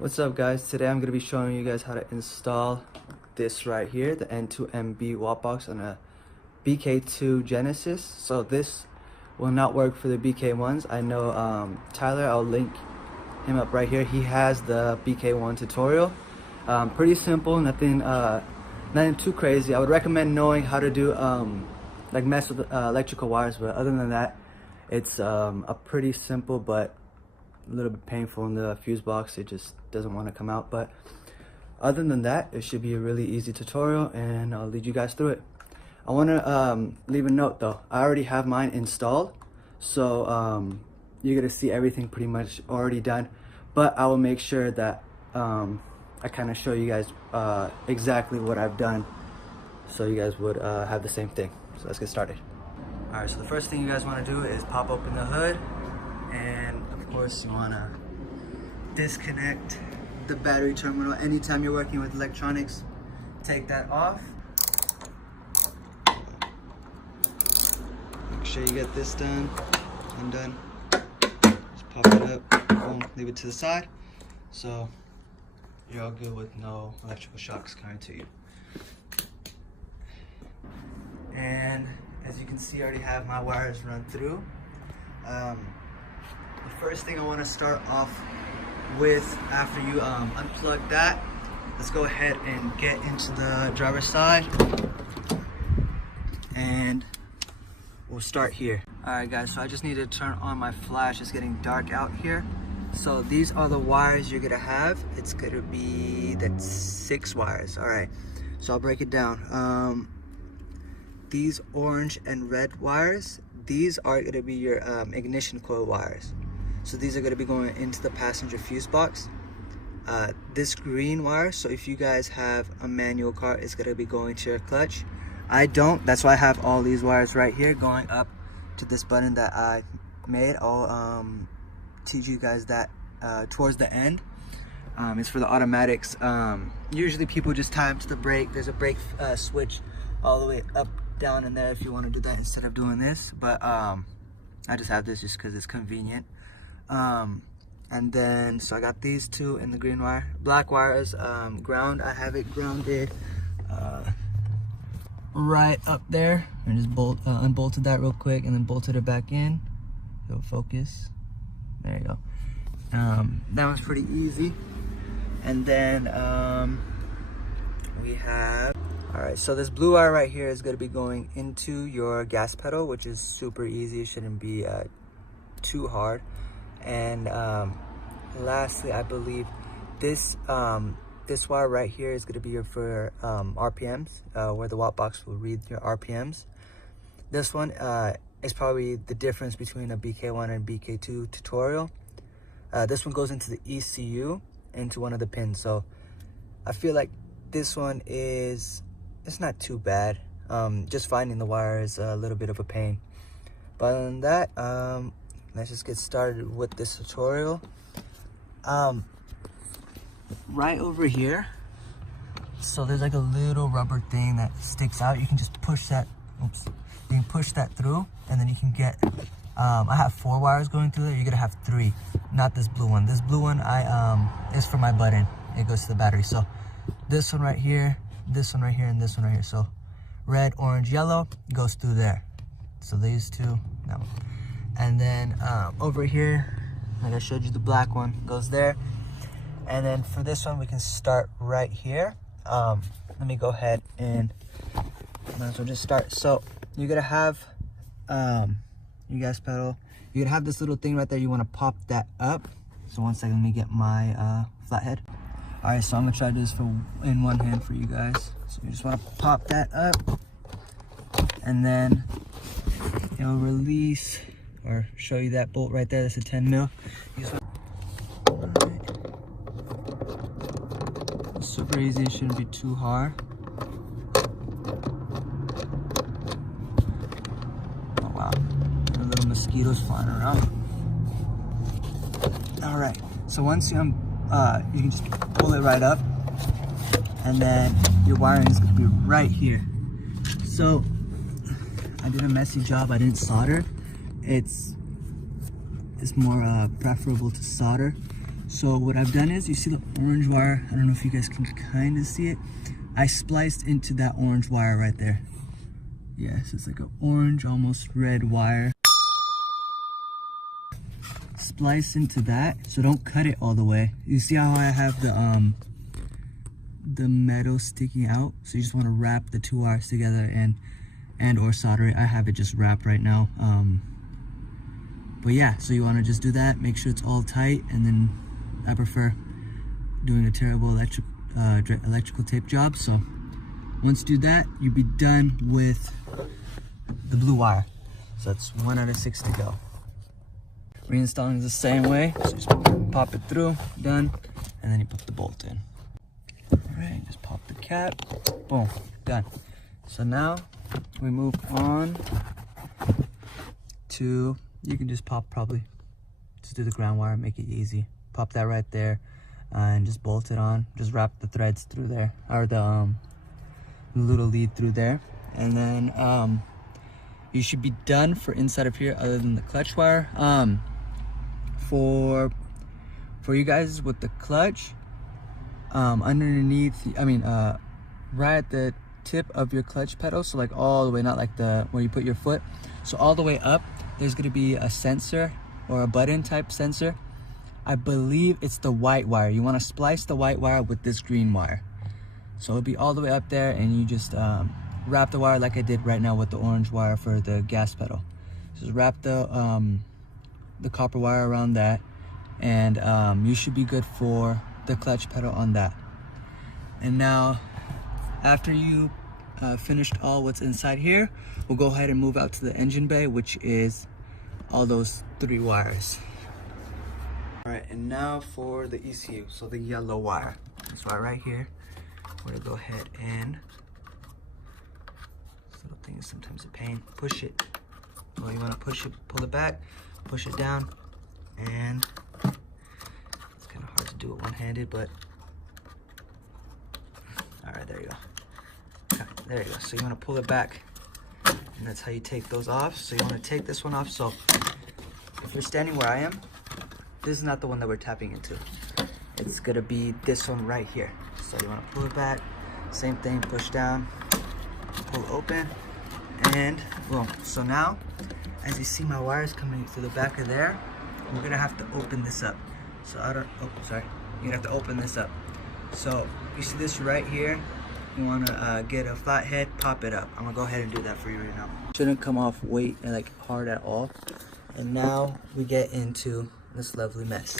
What's up guys, today I'm going to be showing you guys how to install this right here, the N2MB WOTBOX on a BK2 Genesis. So this will not work for the BK1s. I know Tyler, I'll link him up right here. He has the BK1 tutorial. Pretty simple, nothing too crazy. I would recommend knowing how to do like mess with electrical wires, but other than that, it's a pretty simple but a little bit painful in the fuse box. It just doesn't want to come out, but other than that, it should be a really easy tutorial and I'll lead you guys through it. I want to leave a note though. I already have mine installed, so you're gonna see everything pretty much already done, but I will make sure that I kind of show you guys exactly what I've done so you guys would have the same thing. So let's get started. All right, so the first thing you guys want to do is pop open the hood, and of course you want to disconnect the battery terminal. Anytime you're working with electronics, take that off. Make sure you get this done. Undone. Just pop it up, boom, leave it to the side, so you're all good with no electrical shocks coming to you. And as you can see, I already have my wires run through. The first thing I want to start off with, after you unplug that, let's go ahead and get into the driver's side, and we'll start here. Alright guys, so I just need to turn on my flash. It's getting dark out here. So these are the wires you're gonna have. It's gonna be, that's 6 wires. Alright, so I'll break it down. These orange and red wires, these are gonna be your ignition coil wires. So these are gonna be going into the passenger fuse box. This green wire, so if you guys have a manual car, it's gonna be going to your clutch. I don't, that's why I have all these wires right here going up to this button that I made. I'll teach you guys that towards the end. It's for the automatics. Usually people just tie them to the brake. There's a brake switch all the way up, down in there if you want to do that instead of doing this, but I just have this just because it's convenient. And then, so I got these two in the green wire. Black wires, ground, I have it grounded right up there, and just unbolted that real quick and then bolted it back in. It'll focus. There you go. That was pretty easy. And then we have, all right, so this blue wire right here is going to be going into your gas pedal, which is super easy. It shouldn't be too hard. And lastly, I believe this this wire right here is going to be for RPMs, where the WOTBOX will read your RPMs. This one is probably the difference between a BK1 and BK2 tutorial. This one goes into the ECU, into one of the pins. So I feel like this one is, it's not too bad. Just finding the wire is a little bit of a pain. But other than that, let's just get started with this tutorial. Right over here, so there's like a little rubber thing that sticks out. You can just push that, oops, you can push that through, and then you can get, I have 4 wires going through there. You're gonna have 3, not this blue one. This blue one is for my button. It goes to the battery. So this one right here, this one right here, and this one right here. So red, orange, yellow goes through there. So these two, that one. And then over here, like I showed you, the black one goes there. And then for this one, we can start right here. Let me go ahead and might as well just start. So you're gonna have your gas pedal. You're gonna have this little thing right there. You wanna pop that up. So one second, let me get my flathead. All right, so I'm gonna try to do this in one hand for you guys. So you just wanna pop that up, and then it'll release, or show you that bolt right there. That's a 10 mil. Super easy, it shouldn't be too hard. Oh wow, there are little mosquitoes flying around. All right, so once you can just pull it right up, and then your wiring is gonna be right here. So I did a messy job. I didn't solder. It's more preferable to solder. So what I've done is, you see the orange wire, I don't know if you guys can kind of see it. I spliced into that orange wire right there. Yes, it's like an orange, almost red wire. Splice into that, so don't cut it all the way. You see how I have the metal sticking out? So you just want to wrap the two wires together and or solder it. I have it just wrapped right now. But yeah, so you want to just do that, make sure it's all tight, and then I prefer doing a terrible electrical tape job. So once you do that, you'll be done with the blue wire. So that's 1 out of 6 to go. Reinstalling is the same way. So just pop it through, done, and then you put the bolt in. All right, just pop the cap, boom, done. So now we move on to, you can just pop just do the ground wire, make it easy. Pop that right there and just bolt it on. Just wrap the threads through there, or the little lead through there. And then you should be done for inside of here other than the clutch wire. For you guys with the clutch, underneath, right at the tip of your clutch pedal, so like all the way, not like where you put your foot, so all the way up, there's going to be a sensor or a button type sensor. I believe it's the white wire. You want to splice the white wire with this green wire, so it'll be all the way up there, and you just wrap the wire like I did right now with the orange wire for the gas pedal. Just wrap the copper wire around that, and you should be good for the clutch pedal on that. And now, after you finished all what's inside here, we'll go ahead and move out to the engine bay, which is all those 3 wires. All right, and now for the ECU, so the yellow wire. This wire right here, we're gonna go ahead and, this little thing is sometimes a pain, push it. Well, you wanna push it, pull it back, push it down, and it's kind of hard to do it one-handed, but all right, there you go. Okay, there you go. So you want to pull it back, and that's how you take those off. So you want to take this one off. So if you're standing where I am, this is not the one that we're tapping into. It's gonna be this one right here. So you want to pull it back, same thing, push down, pull open, and boom. So now, as you see my wires coming through the back of there, we're gonna have to open this up. So you're gonna have to open this up. So you see this right here, you wanna get a flat head, pop it up. I'm gonna go ahead and do that for you right now. Shouldn't come off weight and like hard at all. And now we get into this lovely mess.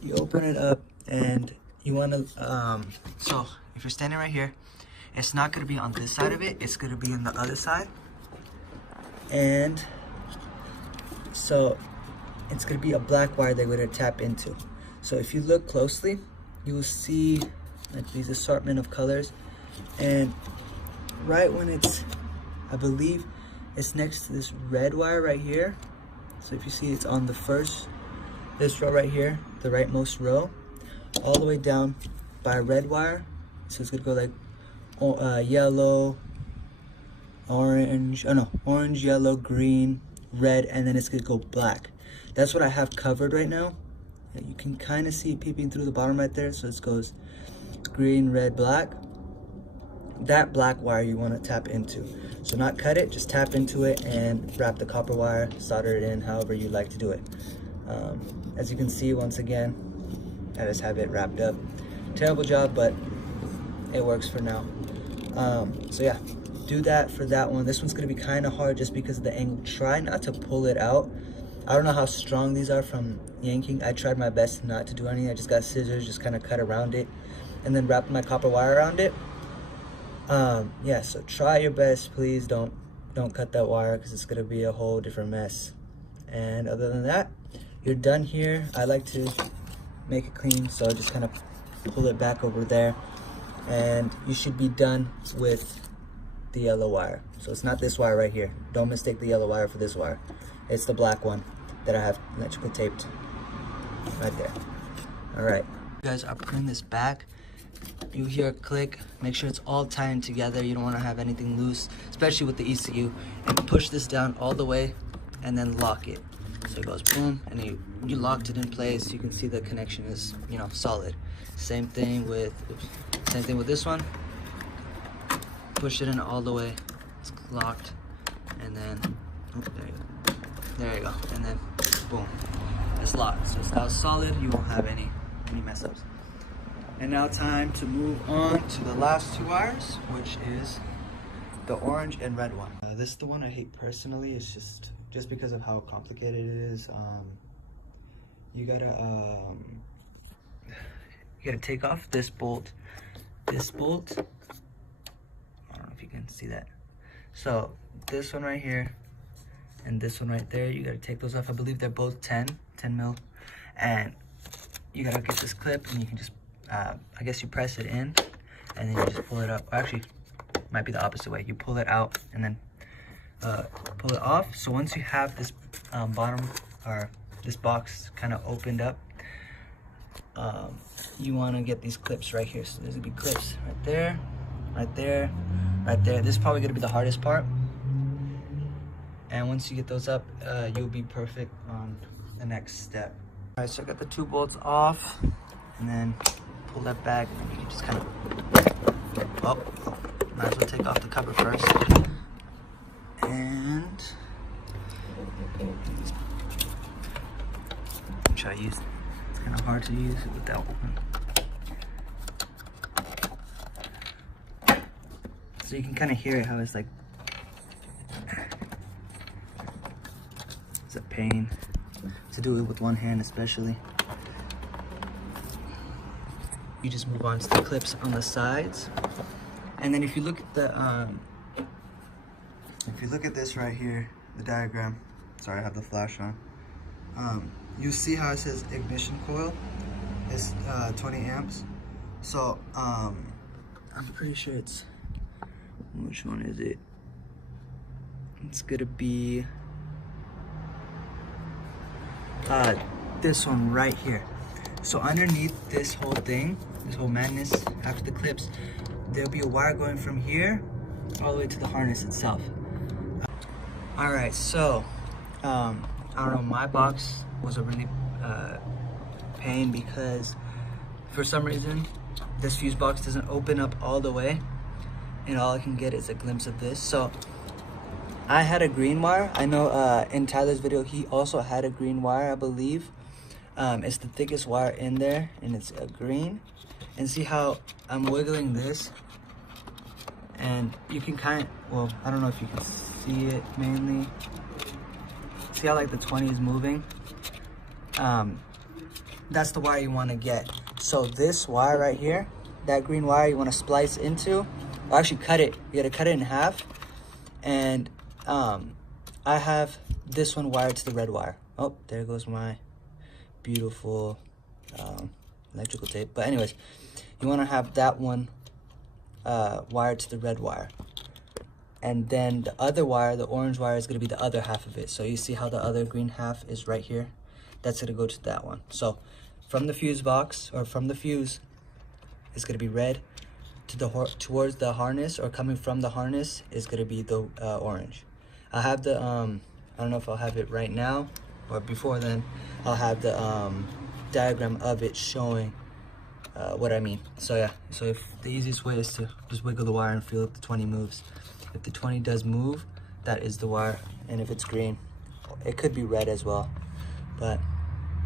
You open it up, and you wanna, so if you're standing right here, it's not gonna be on this side of it, it's gonna be on the other side. And so it's gonna be a black wire that we're gonna tap into. So if you look closely, you will see like these assortment of colors, and right when it's, I believe it's next to this red wire right here. So if you see, it's on the this row right here, the rightmost row, all the way down by a red wire. So it's gonna go like yellow, orange, orange, yellow, green, red, and then it's gonna go black. That's what I have covered right now. You can kind of see it peeping through the bottom right there. So it goes green, red, black. That black wire you want to tap into. So not cut it, just tap into it and wrap the copper wire, solder it in, however you like to do it. As you can see, once again, I just have it wrapped up. Terrible job, but it works for now. So yeah, do that for that one. This one's gonna be kind of hard just because of the angle. Try not to pull it out. I don't know how strong these are from yanking. I tried my best not to do anything. I just got scissors, just kind of cut around it, and then wrapped my copper wire around it. Yeah, so try your best, please. Don't cut that wire, because it's gonna be a whole different mess. And other than that, you're done here. I like to make it clean, so I just kind of pull it back over there, and you should be done with the yellow wire. So it's not this wire right here. Don't mistake the yellow wire for this wire. It's the black one that I have electrical taped right there. All right, you guys, are putting this back. You hear a click, make sure it's all tying together. You don't want to have anything loose, especially with the ECU. And push this down all the way and then lock it. So it goes boom, and you locked it in place. You can see the connection is, you know, solid. Same thing with this one. Push it in all the way. It's locked, and then there you go, and then boom, it's locked. So it's now solid. You won't have any mess ups. And now time to move on to the last two wires, which is the orange and red one. This is the one I hate personally. It's just because of how complicated it is. You gotta take off this bolt. I don't know if you can see that. So this one right here and this one right there, you gotta take those off. I believe they're both 10 mil, and you gotta get this clip, and you can just I guess you press it in and then you just pull it up. Actually, might be the opposite way. You pull it out and then pull it off. So once you have this bottom, or this box kind of opened up, you want to get these clips right here. So there's gonna be clips right there, right there, right there. This is probably gonna be the hardest part. And once you get those up, you'll be perfect on the next step. All right, so I got the two bolts off, and then pull that back, and then you can just kind of, might as well take off the cover first. And try to use it. It's kind of hard to use it without open. So you can kind of hear it, how it's like, it's a pain to do it with one hand, especially. You just move on to the clips on the sides, and then if you look at the this right here, the diagram. Sorry, I have the flash on. You see how it says ignition coil is 20 amps. So I'm pretty sure it's, which one is it? It's gonna be this one right here. So underneath this whole thing, this whole madness after the clips, there'll be a wire going from here all the way to the harness itself. All right, so I don't know, my box was a really pain because for some reason this fuse box doesn't open up all the way, and all I can get is a glimpse of this. So I had a green wire. I know in Tyler's video he also had a green wire, I believe. It's the thickest wire in there, and it's a green. And see how I'm wiggling this, and you can kind of, well, I don't know if you can see it mainly. See how like the 20 is moving? That's the wire you want to get. So this wire right here, that green wire, you want to splice into, or actually cut it. You got to cut it in half. And I have this one wired to the red wire. Oh, there goes my beautiful electrical tape. But anyways, you want to have that one wired to the red wire, and then the other wire, the orange wire, is going to be the other half of it. So you see how the other green half is right here? That's going to go to that one. So from the fuse box, or from the fuse, it's going to be red. To the towards the harness, or coming from the harness, is going to be the orange. I have the I don't know if I'll have it right now, or before then I'll have the diagram of it showing what I mean. So yeah, so if the easiest way is to just wiggle the wire and feel if the 20 moves. If the 20 does move, that is the wire. And if it's green, it could be red as well. But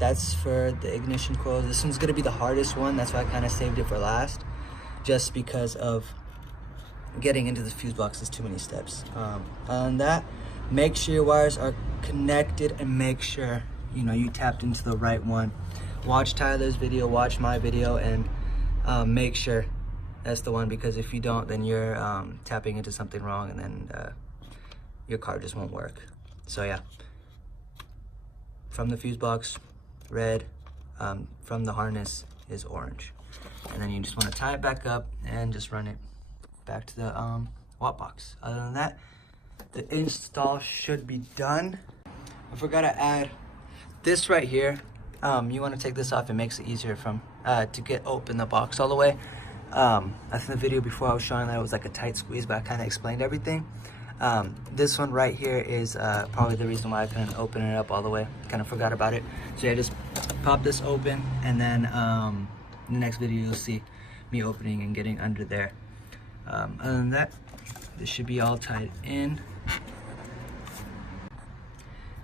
that's for the ignition coil. This one's gonna be the hardest one. That's why I kind of saved it for last, just because of getting into the fuse box is too many steps. Other than that, make sure your wires are connected, and make sure you tapped into the right one. Watch Tyler's video, watch my video, and make sure that's the one, because if you don't, then you're tapping into something wrong, and then your car just won't work. So yeah, from the fuse box, red, from the harness is orange. And then you just want to tie it back up and just run it back to the WOTBOX. Other than that, the install should be done. I forgot to add this right here. You want to take this off. It makes it easier to get open the box all the way. I think the video before I was showing that it was like a tight squeeze, but I kind of explained everything. This one right here is probably the reason why I couldn't open it up all the way. Kind of forgot about it. So yeah, just pop this open, and then in the next video you'll see me opening and getting under there. Other than that, this should be all tied in.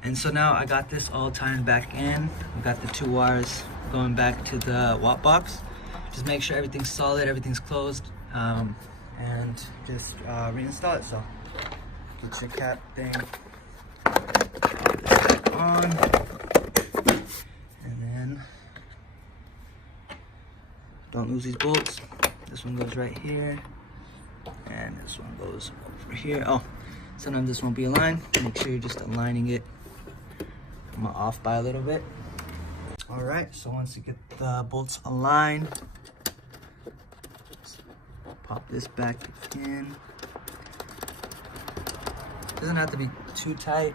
And so now I got this all tied back in. We got the 2 wires going back to the WOTBOX. Just make sure everything's solid, everything's closed, and just reinstall it. So get your cap thing on, and then don't lose these bolts. This one goes right here, and this one goes over here. Oh, sometimes this won't be aligned. Make sure you're just aligning it. I'm off by a little bit. All right, so once you get the bolts aligned, pop this back in. Doesn't have to be too tight.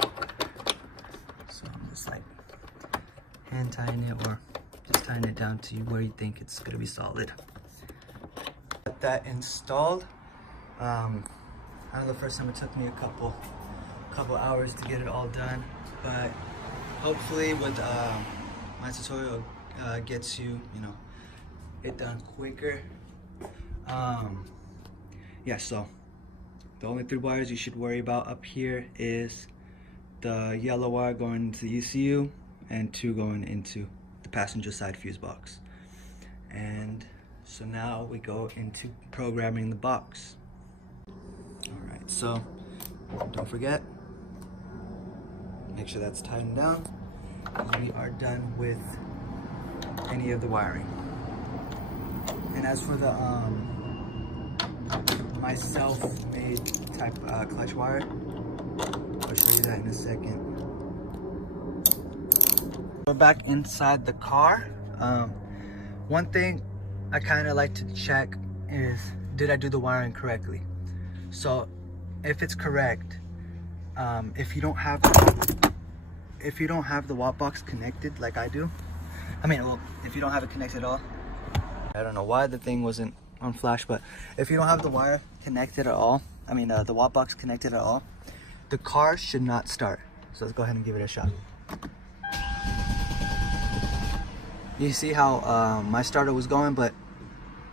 So I'm just like hand tying it, or just tying it down to where you think it's gonna be solid. Got that installed. I know the first time it took me a couple hours to get it all done, but hopefully with my tutorial gets you it done quicker. Yeah, so the only 3 wires you should worry about up here is the yellow wire going into the ECU and 2 going into the passenger side fuse box. And so now we go into programming the box. All right, so don't forget, make sure that's tightened down, and we are done with any of the wiring. And as for the my self-made type clutch wire, I'll show you that in a second. We're back inside the car. One thing I kind of like to check is, did I do the wiring correctly? So if it's correct, if you don't have the WOTBOX connected like I do, well, if you don't have it connected at all, I don't know why the thing wasn't on flash, but if you don't have the wire connected at all, the WOTBOX connected at all, the car should not start. So let's go ahead and give it a shot. You see how my starter was going but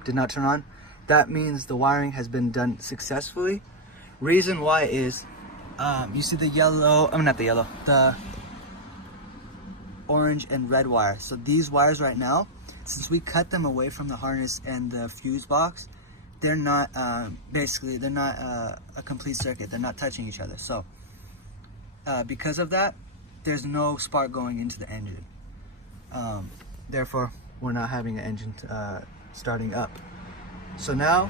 did not turn on? That means the wiring has been done successfully. Reason why is, you see the yellow, the orange and red wire. So these wires right now, since we cut them away from the harness and the fuse box, they're not a complete circuit. They're not touching each other. So because of that, there's no spark going into the engine. Therefore, we're not having an engine starting up. So now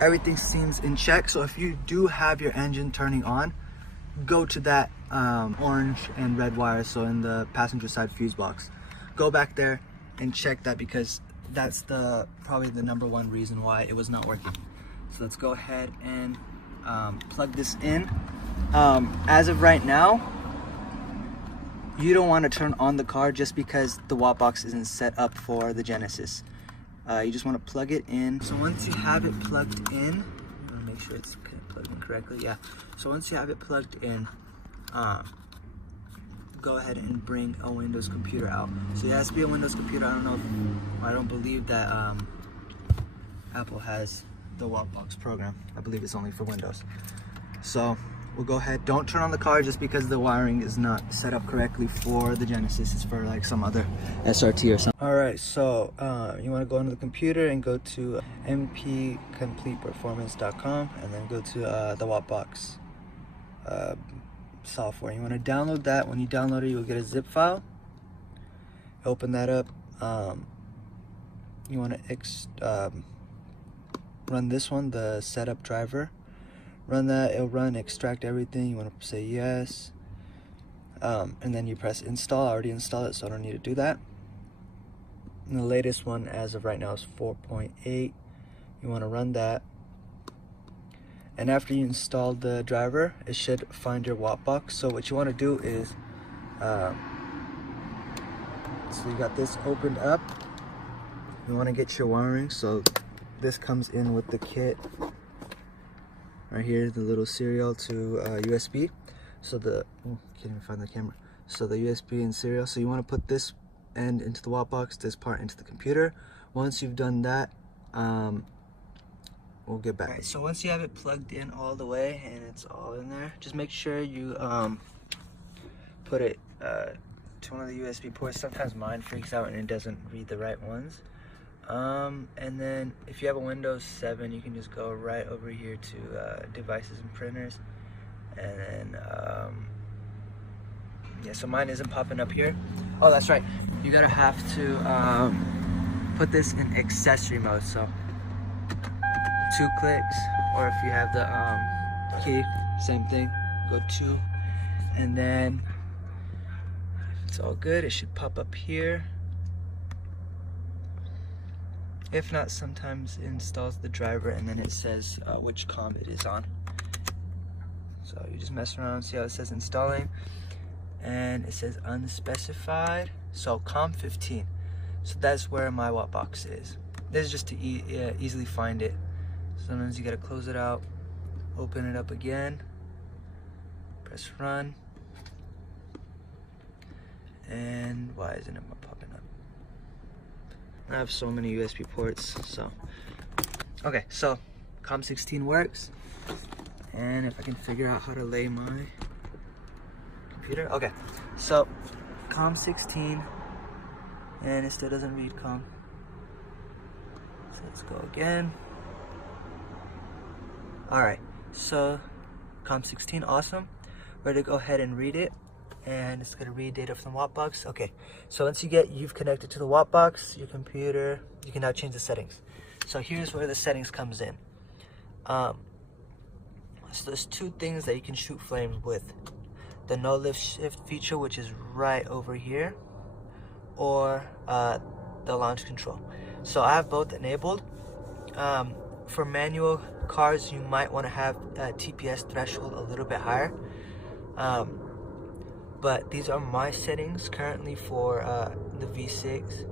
everything seems in check. So if you do have your engine turning on, go to that orange and red wire, so in the passenger side fuse box. Go back there and check that, because that's probably the #1 reason why it was not working. So let's go ahead and plug this in. As of right now, you don't want to turn on the car just because the WOTBOX isn't set up for the Genesis. You just want to plug it in. So once you have it plugged in, I'm gonna make sure it's plugged in correctly. Yeah. So once you have it plugged in, go ahead and bring a Windows computer out. So it has to be a Windows computer. I don't believe that Apple has the WOTBOX program. I believe it's only for Windows. So we'll go ahead. Don't turn on the car just because the wiring is not set up correctly for the Genesis. It's for like some other SRT or something. All right, so you want to go into the computer and go to mpcompleteperformance.com, and then go to the WOTBOX software. You want to download that. When you download it, you'll get a zip file. Open that up. You want to run this one, the setup driver. Run that. It'll run extract everything. You want to say yes, and then you press install. I already installed it, so I don't need to do that. And the latest one as of right now is 4.8. You want to run that. And after you install the driver, it should find your WOTBOX. So what you want to do is, so you got this opened up. You want to get your wiring. So this comes in with the kit. right here, the little serial to USB. So the can't even find the camera. So the USB and serial. So you want to put this end into the WOTBOX, this part into the computer. Once you've done that, we'll get back. All right, so once you have it plugged in all the way and it's all in there, just make sure you put it to one of the USB ports. Sometimes mine freaks out and it doesn't read the right ones. And then if you have a Windows 7, you can just go right over here to devices and printers, and then yeah, so mine isn't popping up here. Oh, that's right, you gotta have to put this in accessory mode. So 2 clicks, or if you have the key, same thing, go 2, and then it's all good. It should pop up here. If not, sometimes it installs the driver and then it says which COM it is on. So you just mess around, see how it says installing, and it says unspecified, so COM 15. So that's where my WOTBOX is. This is just to easily find it. Sometimes you gotta close it out, open it up again, press run, and why isn't it popping up? I have so many USB ports, so. Okay, so COM 16 works. And if I can figure out how to lay my computer. Okay, so COM 16, and it still doesn't read COM. So let's go again. All right, so COM 16, awesome. Ready to go ahead and read it. And it's gonna read data from the WOTBOX. Okay, so once you've connected to the WOTBOX, your computer, you can now change the settings. So here's where the settings comes in. So there's 2 things that you can shoot flames with. The no lift shift feature, which is right over here, or the launch control. So I have both enabled. For manual cars, you might wanna have a TPS threshold a little bit higher. But these are my settings currently for the V6.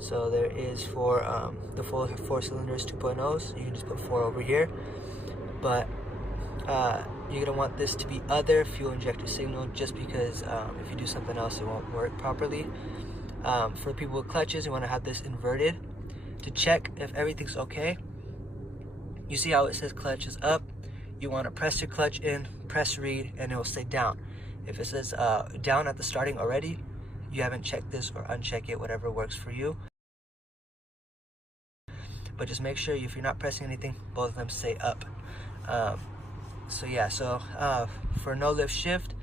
So there is for the full 4 cylinders 2.0s. You can just put 4 over here. But you're gonna want this to be other fuel injector signal, just because if you do something else, it won't work properly. For people with clutches, you want to have this inverted to check if everything's okay. You see how it says clutch is up? You want to press your clutch in, press read, and it will stay down. If it says down at the starting already, you haven't checked this, or uncheck it, whatever works for you. But just make sure if you're not pressing anything, both of them stay up. So yeah, so for no lift shift,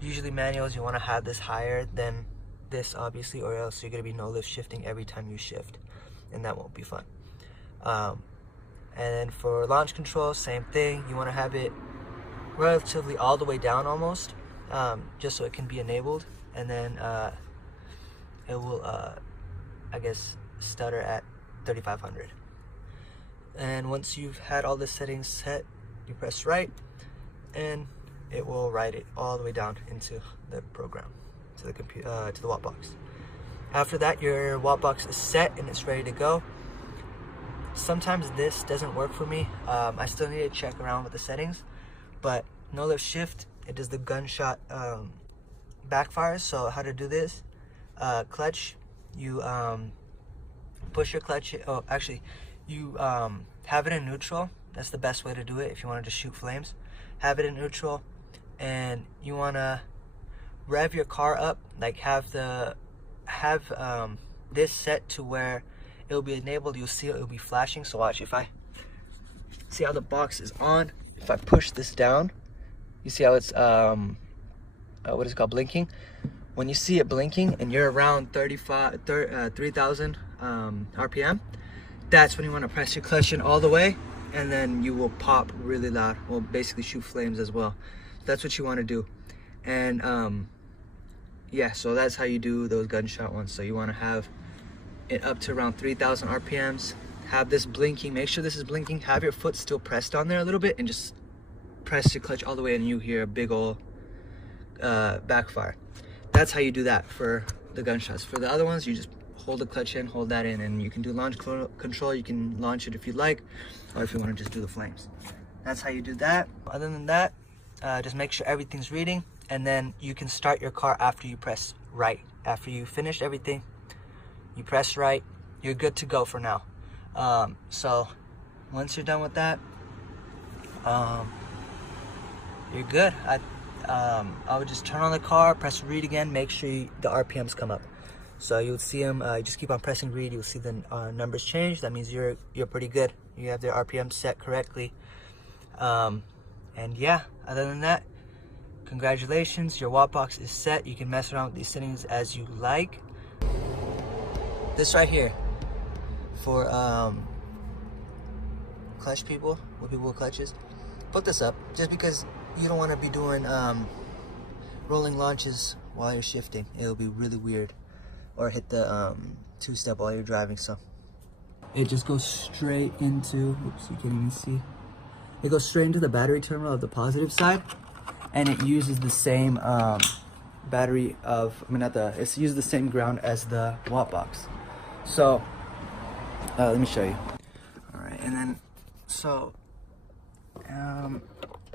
usually manuals, you want to have this higher than this, obviously, or else you're going to be no lift shifting every time you shift, and that won't be fun. And then for launch control, same thing. You want to have it relatively all the way down almost, just so it can be enabled, and then it will I guess stutter at 3500. And once you've had all the settings set, you press right, and it will write it all the way down into the program, to the computer, to the WOTBOX. After that, your WOTBOX is set and it's ready to go. Sometimes this doesn't work for me. I still need to check around with the settings, but no lift shift, it does the gunshot backfires. So how to do this? Clutch, you push your clutch. Oh, actually, you have it in neutral. That's the best way to do it if you want to just shoot flames. Have it in neutral, and you want to rev your car up, like have this set to where it will be enabled. You'll see it will be flashing. So watch, if I see how the box is on, if I push this down, you see how it's what is it called, blinking. When you see it blinking and you're around 3,000 RPM, that's when you want to press your clutch in all the way, and then you will pop really loud. Will basically shoot flames as well. That's what you want to do. And yeah, so that's how you do those gunshot ones. So you want to have it up to around 3,000 RPMs. Have this blinking. Make sure this is blinking. Have your foot still pressed on there a little bit, and just press your clutch all the way, and you hear a big old backfire. That's how you do that for the gunshots. For the other ones, you just hold the clutch in, hold that in, and you can do launch control. You can launch it if you like, or if you want to just do the flames. That's how you do that. Other than that, just make sure everything's reading, and then you can start your car after you press right. After you finish everything, you press right, you're good to go for now. So once you're done with that, you're good. I would just turn on the car, press read again, make sure the RPMs come up. So you'll see them, just keep on pressing read, you'll see the numbers change. That means you're pretty good. You have the RPM set correctly. And yeah, other than that, congratulations, your WOTBOX is set. You can mess around with these settings as you like. This right here, for clutch people, with people with clutches, put this up just because you don't want to be doing rolling launches while you're shifting. It'll be really weird. Or hit the two-step while you're driving. So it just goes straight into, oops, you can't even see. It goes straight into the battery terminal of the positive side, and it uses the same battery of, it uses the same ground as the WOTBOX. So let me show you. All right, and then so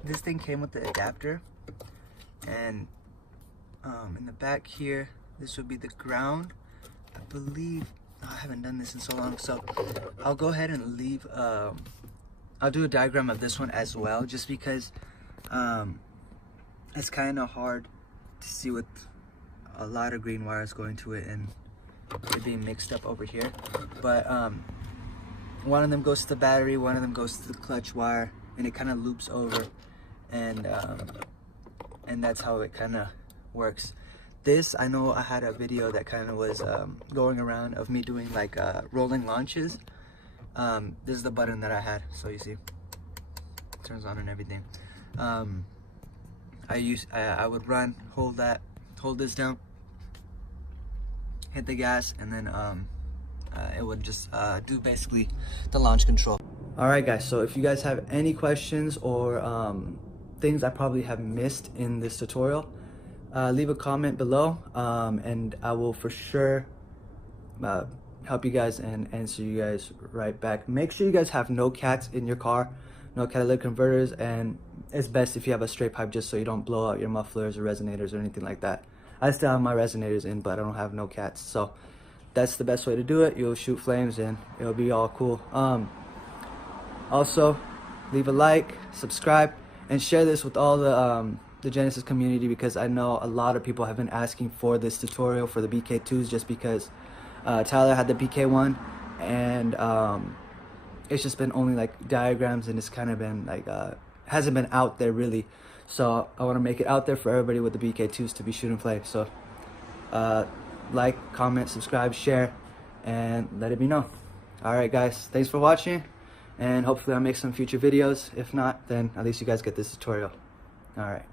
this thing came with the adapter, and in the back here, this would be the ground. I believe, I haven't done this in so long, so I'll go ahead and leave, I'll do a diagram of this one as well, just because it's kind of hard to see with a lot of green wires going to it and it being mixed up over here. But one of them goes to the battery, one of them goes to the clutch wire, and it kind of loops over, and that's how it kind of works. This, I know I had a video that kind of was going around of me doing like rolling launches. This is the button that I had, so you see, it turns on and everything. I would run, hold this down, hit the gas, and then it would just do basically the launch control. All right, guys, so if you guys have any questions or things I probably have missed in this tutorial, leave a comment below, and I will for sure help you guys and answer you guys right back. Make sure you guys have no cats in your car, no catalytic converters, and it's best if you have a straight pipe, just so you don't blow out your mufflers or resonators or anything like that. I still have my resonators in, but I don't have no cats, so that's the best way to do it. You'll shoot flames and it'll be all cool. Also, leave a like, subscribe, and share this with all the Genesis community, because I know a lot of people have been asking for this tutorial for the BK2s, just because Tyler had the BK1, and it's just been only like diagrams, and it's kind of been like hasn't been out there really. So I want to make it out there for everybody with the BK2s to be shooting flames. So like, comment, subscribe, share, and let it be known. All right, guys, thanks for watching, and hopefully I'll make some future videos. If not, then at least you guys get this tutorial. All right.